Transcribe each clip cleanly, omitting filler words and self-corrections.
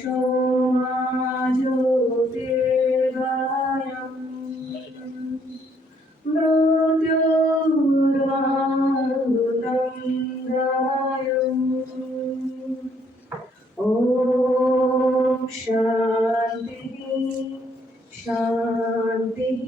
सोमा ज्योतिर्गमयम् मृत्युर्मामृतं गमयम्। ॐ शान्तिः शान्तिः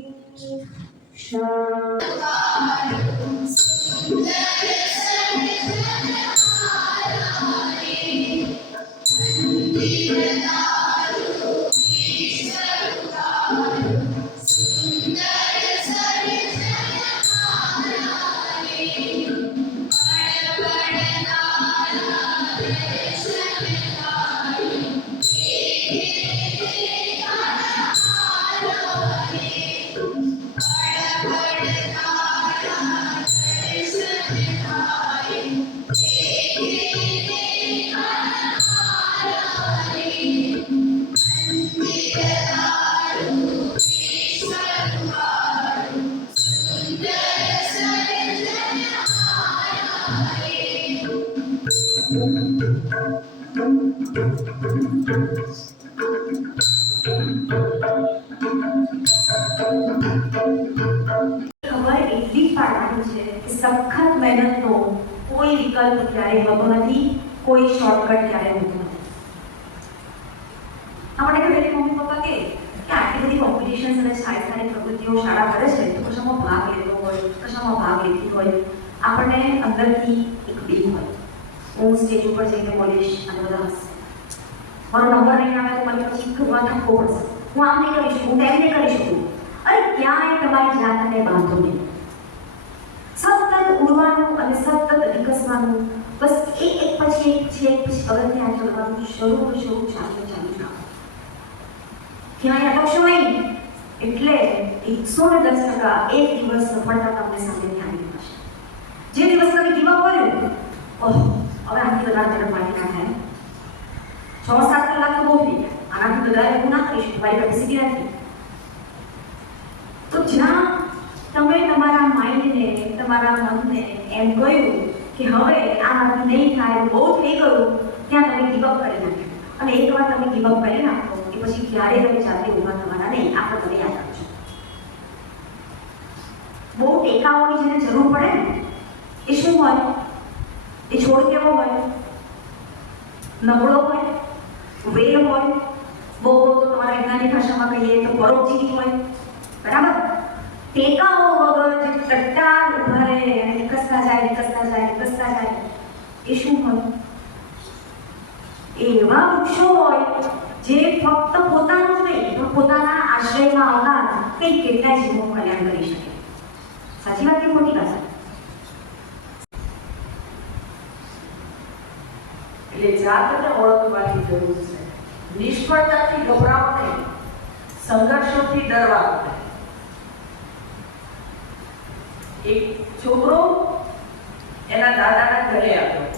સખત મહેનતનો કોઈ વિકલ્પ ક્યારે હોતો નથી, કોઈ શોર્ટકટ ક્યારે હોતું નથી. આપણે ઘરે મમ્મી પપ્પા કે આટલી બધી કોમ્પિટિશન્સ અને સાહિત્યની પ્રવૃત્તિઓ શાળા કરે છે તો કશામાં ભાગ લેતો હોય, કશામાં ભાગ લેતી હોય, આપણને અંદરથી એક બીક હોય. હું સ્ટેજ ઉપર જઈને બોલીશ અને બધા હસશે, મારો નંબર નહીં આવે તો મને પછી ઘરમાં થપ્પો પડશે, હું આમ નહીં કરી શકું, હું તેમ નહીં કરી શકું. અરે ક્યાંય તમારી જાતને બાંધો નહીં, સતત ઉડવાનું અને સતત વિકસવાનું, બસ એક પછી એક પગથિયાં ચડવાનું શરૂ ચાલુ રાખો. ક્યાંય અટકશો નહીં, એટલે 110% એક દિવસ સફળતા તમને સામે આવી જશે. જે દિવસ તમે ગીવ અપ કર્યું, ઓહ હવે આનાથી વધારે ઝડપથી ના થાય, 6-7 કલાક તો બહુ થઈ ગયા, આનાથી વધારે હું ના કરી શકું, મારી કેપેસિટી નથી. તો જ્યાં તમે તમારા માઇન્ડને, તમારા મનને એમ કહ્યું કે હવે આનાથી નહીં થાય, બહુ થઈ ગયું, ત્યાં તમે ગીવ અપ કરી નાખ્યું. અને એકવાર તમે ગીવ અપ કરી નાખો કે પછી ક્યારેય તમે જાતે ઊભા થવાના નહીં, આ પણ તમે યાદ રાખજો. બહુ ટેકાઓની જેને જરૂર પડે ને, એ શું હોય? એ છોડ કેવો હોય? નબળો હોય, વેલ હોય, બહુ તો તમારા વૈજ્ઞાનિક ભાષામાં કહીએ તો પરોપજીવી હોય, બરાબર? ટેકાઓ વગર જે ટટ્ટાર ઉભા રહે અને વિકસતા જાય, એ શું હોય? એવા વૃક્ષો હોય જે ફક્ત પોતાનું જ નહીં પણ પોતાના આશ્રયમાં આવનાર કંઈક કેટલાય જીવોનું કલ્યાણ કરી શકે. સાચી વાત કે ખોટી વાત? એટલે જાતને ઓળખવાની જરૂર છે. નિષ્ફળતાથી ગભરાવો નહીં, સંઘર્ષોથી ડરવા નહીં. એક છોકરો એના દાદાના ઘરે આવ્યો.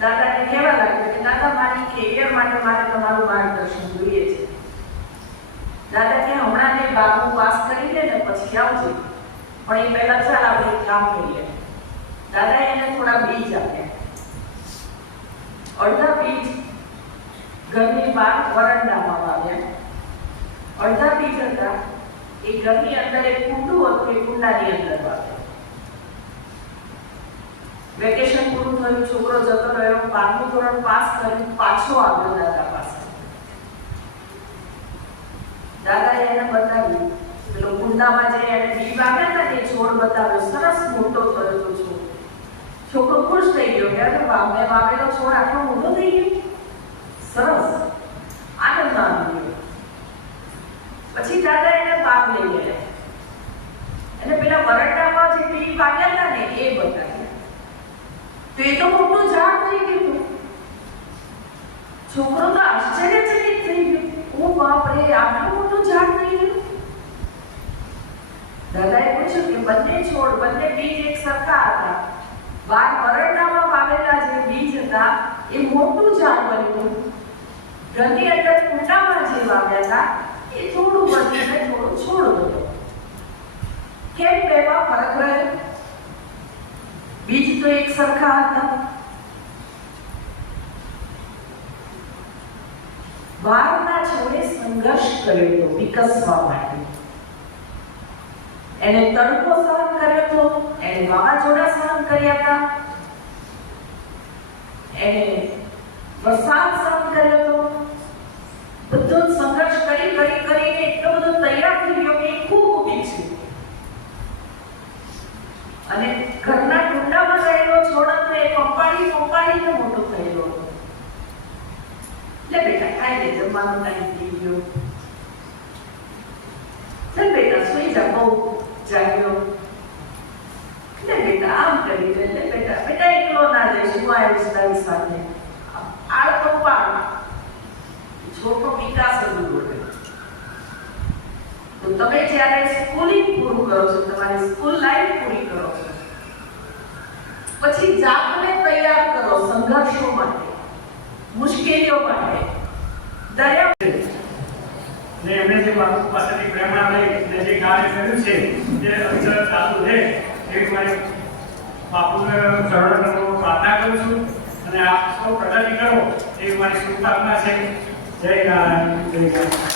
દાદાને કહેવા લાગ્યો કે દાદા મારી કેરિયર માટે મારે તમારું માર્ગદર્શન જોઈએ છે. દાદા કે હમણાં ને 12મું પાસ કરી લે ને પછી આવજે, પણ એ પહેલા ચાલ આપણે એક કામ કરીએ. દાદાએ એને થોડા બીજ આપ્યા. અડધા બીજ ઘરની બહાર વરંડામાં વાવ્યા, અડધા બીજ હતા એ ઘરની અંદર એક કુંડું હતું, એ કુંડાની અંદર વાવ્યા. વેકેશન પૂરું થયું, છોકરો જતો રહ્યો, 12મું ધોરણ પાસ કર્યું, પાછો આવ્યો દાદા પાસે. દાદાએ એને બતાવ્યું, પેલો કુંડામાં જે એને બી વાવ્યા હતા ને છોડ બતાવ્યો, સરસ મોટો થયો તો છોડ. છોકરો ખુશ થઈ ગયો કે અરે વાહ, મેં વાવેલો છોડ આટલો મોટો થઈ ગયો, સરસ, આનંદ આવી ગયો. પછી દાદા એને બાગ લઈ ગયા અને પેલા વરંડામાં જે બી વાવ્યા હતા ને એ બતાવ્યા. તો એ તો મોટું ઝાડ થઈ ગયું. છોકરો તો આશ્ચર્યચકિત થઈ ગયો, ઓ બાપ રે, આટલું મોટું ઝાડ થઈ ગયું. દાદાએ પૂછ્યું કે બંને છોડ, બંને બીજ એક સરખા હતા, બહાર વરંડામાં વાવેલા જે બીજ હતા એ મોટું ઝાડ બન્યું, ઘરની અંદર કુંડામાં જે વાવ્યા હતા એ થોડું વધીને થોડું છોડ બન્યું. કેમ બેમાં ફરક રહ્યો? બીજ તો એક સરખા હતા. બહારના છોડે સંઘર્ષ કર્યો હતો વિકસવા માટે. એને તડકો સહન કર્યો હતો, એને વાવાઝોડા સહન કર્યા હતા, એને વરસાદ સહન કર્યો હતો. બધો જ સંઘર્ષ કરીને એટલો બધો તૈયાર થઈ ગયો કે ખૂબ ઊભી છે. અને ઘરના કુંડામાં રહેલો છોડ હતો એ પંપાડીને મોટો થયેલો હતો. લે બેટા ખાઈ લે, જમવાનો ટાઈમ થઈ ગયો. ચાલ બેટા સુઈ જા, બહુ જાગ્યો. લે બેટા આમ કરી લે, લે બેટા એકલો ના જઈશ, હું આવીશ તારી સાથે. આળ તો પાડ. છોકરો વિકાસ અધૂરો રહે. તો તમે જ્યારે સ્કૂલિંગ પૂરું કરો છો, તમારી સ્કૂલ લાઈફ પૂરી કરો છો, પછી જાતને તૈયાર કરો સંઘર્ષો માટે, મુશ્કેલીઓ માટે. દયા ને એમણે જે બાપુ પાસેથી પ્રેરણા લઈ અને જે કાર્ય કર્યું છે તે અક્ષર ચાલુ રહે એવી મારી બાપુને ચરણોમાં પ્રાર્થના કરું છું. અને આપ સૌ પ્રગતિ કરો એવી મારી શુભકામના છે. જય નારાયણ, જય નારાયણ.